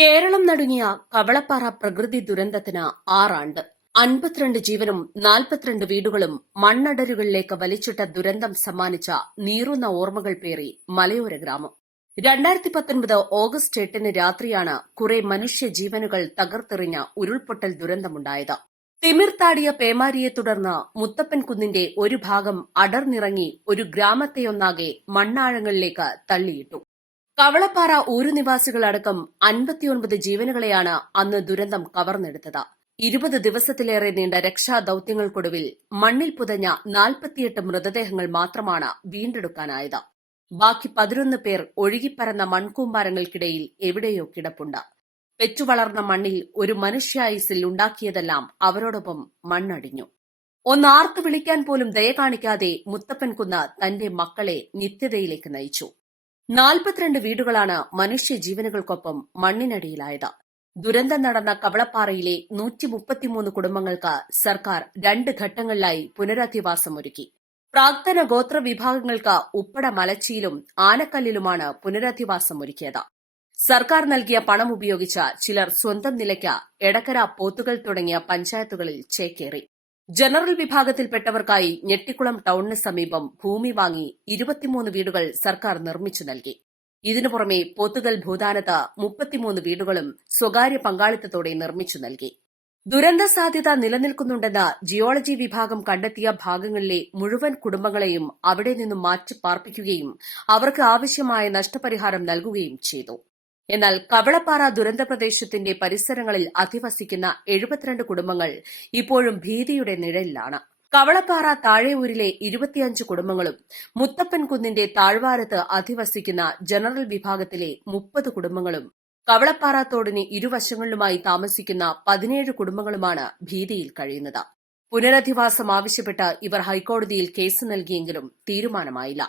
കേരളം നടുങ്ങിയ കവളപ്പാറ പ്രകൃതി ദുരന്തത്തിന് 6 ആണ്ട്. 52 ജീവനും 42 വീടുകളും മണ്ണടരുകളിലേക്ക് വലിച്ചിട്ട ദുരന്തം സമ്മാനിച്ച നീറുന്ന ഓർമ്മകൾ പേറി മലയോര ഗ്രാമം. 2019 ഓഗസ്റ്റ് 8 രാത്രിയാണ് കുറെ മനുഷ്യജീവനുകൾ തകർത്തെറിഞ്ഞ ഉരുൾപൊട്ടൽ ദുരന്തമുണ്ടായത്. തിമിർത്താടിയ പേമാരിയെ തുടർന്ന് മുത്തപ്പൻ കുന്നിന്റെ ഒരു ഭാഗം അടർന്നിറങ്ങി ഒരു ഗ്രാമത്തെയൊന്നാകെ മണ്ണാഴങ്ങളിലേക്ക് തള്ളിയിട്ടു. കവളപ്പാറ ഊരുനിവാസികളടക്കം 59 ജീവനുകളെയാണ് അന്ന് ദുരന്തം കവർന്നെടുത്തത്. 20 ദിവസത്തിലേറെ നീണ്ട രക്ഷാദൌത്യങ്ങൾക്കൊടുവിൽ മണ്ണിൽ പുതഞ്ഞ 48 മൃതദേഹങ്ങൾ മാത്രമാണ് വീണ്ടെടുക്കാനായത്. ബാക്കി 11 പേർ ഒഴുകിപ്പരന്ന മൺകൂമ്പാരങ്ങൾക്കിടയിൽ എവിടെയോ കിടപ്പുണ്ട്. പെറ്റുവളർന്ന മണ്ണിൽ ഒരു മനുഷ്യായുസ്സിൽ ഉണ്ടാക്കിയതെല്ലാം അവരോടൊപ്പം മണ്ണടിഞ്ഞു. ഒന്നാർത്ത് വിളിക്കാൻ പോലും ദയ കാണിക്കാതെ മുത്തപ്പൻ കുന്ന് തന്റെ മക്കളെ നിത്യതയിലേക്ക് നയിച്ചു. 42 വീടുകളാണ് മനുഷ്യജീവനുകൾക്കൊപ്പം മണ്ണിനടിയിലായത്. ദുരന്തം നടന്ന കവളപ്പാറയിലെ 133 കുടുംബങ്ങൾക്ക് സർക്കാർ 2 ഘട്ടങ്ങളിലായി പുനരധിവാസമൊരുക്കി. പ്രാക്തന ഗോത്ര വിഭാഗങ്ങൾക്ക് ഉപ്പട മലച്ചിയിലും ആനക്കല്ലിലുമാണ് പുനരധിവാസമൊരുക്കിയത്. സർക്കാർ നൽകിയ പണം ഉപയോഗിച്ച് ചിലർ സ്വന്തം നിലയ്ക്ക് എടക്കര, പോത്തുകൽ തുടങ്ങിയ പഞ്ചായത്തുകളിൽ ചേക്കേറി. ജനറൽ വിഭാഗത്തിൽപ്പെട്ടവർക്കായി ഞെട്ടിക്കുളം ടൌണിന് സമീപം ഭൂമി വാങ്ങി 23 വീടുകൾ സർക്കാർ നിർമ്മിച്ചു നൽകി. ഇതിനു പുറമെ പോത്തുകൽ ഭൂതാനത്ത് 33 വീടുകളും സ്വകാര്യ പങ്കാളിത്തത്തോടെ നിർമ്മിച്ചു നൽകി. ദുരന്ത സാധ്യത നിലനിൽക്കുന്നുണ്ടെന്ന് ജിയോളജി വിഭാഗം കണ്ടെത്തിയ ഭാഗങ്ങളിലെ മുഴുവൻ കുടുംബങ്ങളെയും അവിടെ നിന്നും മാറ്റിപ്പാർപ്പിക്കുകയും അവർക്ക് ആവശ്യമായ നഷ്ടപരിഹാരം നൽകുകയും ചെയ്തു. എന്നാൽ കവളപ്പാറ ദുരന്ത പ്രദേശത്തിന്റെ പരിസരങ്ങളിൽ അധിവസിക്കുന്ന 72 കുടുംബങ്ങൾ ഇപ്പോഴും ഭീതിയുടെ നിഴലിലാണ്. കവളപ്പാറ താഴെയൂരിലെ 25 കുടുംബങ്ങളും മുത്തപ്പൻ കുന്നിന്റെ താഴ്വാരത്ത് അധിവസിക്കുന്ന ജനറൽ വിഭാഗത്തിലെ 30 കുടുംബങ്ങളും കവളപ്പാറ തോടിന് ഇരുവശങ്ങളിലുമായി താമസിക്കുന്ന 17 കുടുംബങ്ങളുമാണ് ഭീതിയിൽ കഴിയുന്നത്. പുനരധിവാസം ആവശ്യപ്പെട്ട് ഇവർ ഹൈക്കോടതിയിൽ കേസ് നൽകിയെങ്കിലും തീരുമാനമായില്ല.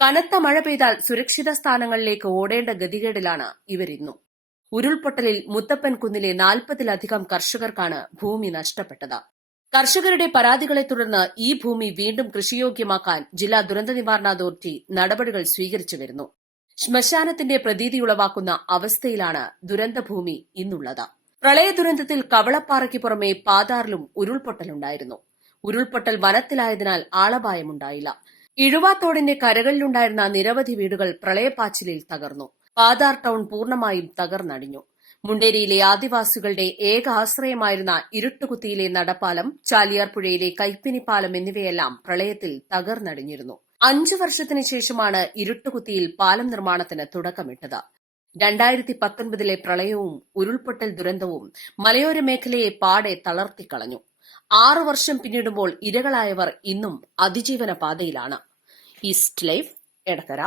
കനത്ത മഴ പെയ്താൽ സുരക്ഷിത സ്ഥാനങ്ങളിലേക്ക് ഓടേണ്ട ഗതികേടിലാണ് ഇവരിന്നും. ഉരുൾപൊട്ടലിൽ മുത്തപ്പൻ കുന്നിലെ 40-ലധികം കർഷകർക്കാണ് ഭൂമി നഷ്ടപ്പെട്ടത്. കർഷകരുടെ പരാതികളെ തുടർന്ന് ഈ ഭൂമി വീണ്ടും കൃഷിയോഗ്യമാക്കാൻ ജില്ലാ ദുരന്ത നിവാരണ അതോറിറ്റി നടപടികൾ സ്വീകരിച്ചു വരുന്നു. ശ്മശാനത്തിന്റെ പ്രതീതിയുളവാക്കുന്ന അവസ്ഥയിലാണ് ദുരന്തഭൂമി ഇന്നുള്ളത്. പ്രളയ ദുരന്തത്തിൽ കവളപ്പാറയ്ക്ക് പുറമെ പാതാറിലും ഉരുൾപൊട്ടലുണ്ടായിരുന്നു. ഉരുൾപൊട്ടൽ വനത്തിലായതിനാൽ ആളപായമുണ്ടായില്ല. ഇഴുവാത്തോടിന്റെ കരകളിലുണ്ടായിരുന്ന നിരവധി വീടുകൾ പ്രളയപ്പാച്ചിലിൽ തകർന്നു. പാതാർ ടൌൺ പൂർണ്ണമായും തകർന്നടിഞ്ഞു. മുണ്ടേരിയിലെ ആദിവാസികളുടെ ഏക ആശ്രയമായിരുന്ന ഇരുട്ടുകുത്തിയിലെ നടപ്പാലം, ചാലിയാർ പുഴയിലെ കൈപ്പിനിപ്പാലം എന്നിവയെല്ലാം പ്രളയത്തിൽ തകർന്നടിഞ്ഞിരുന്നു. 5 വർഷത്തിനു ശേഷമാണ് ഇരുട്ടുകുത്തിയിൽ പാലം നിർമ്മാണത്തിന് തുടക്കമിട്ടത്. 2019 പ്രളയവും ഉരുൾപൊട്ടൽ ദുരന്തവും മലയോര മേഖലയെ പാടെ തളർത്തിക്കളഞ്ഞു. 6 വർഷം പിന്നിടുമ്പോൾ ഇരകളായവർ ഇന്നും അതിജീവന പാതയിലാണ്. East live, Edakkara.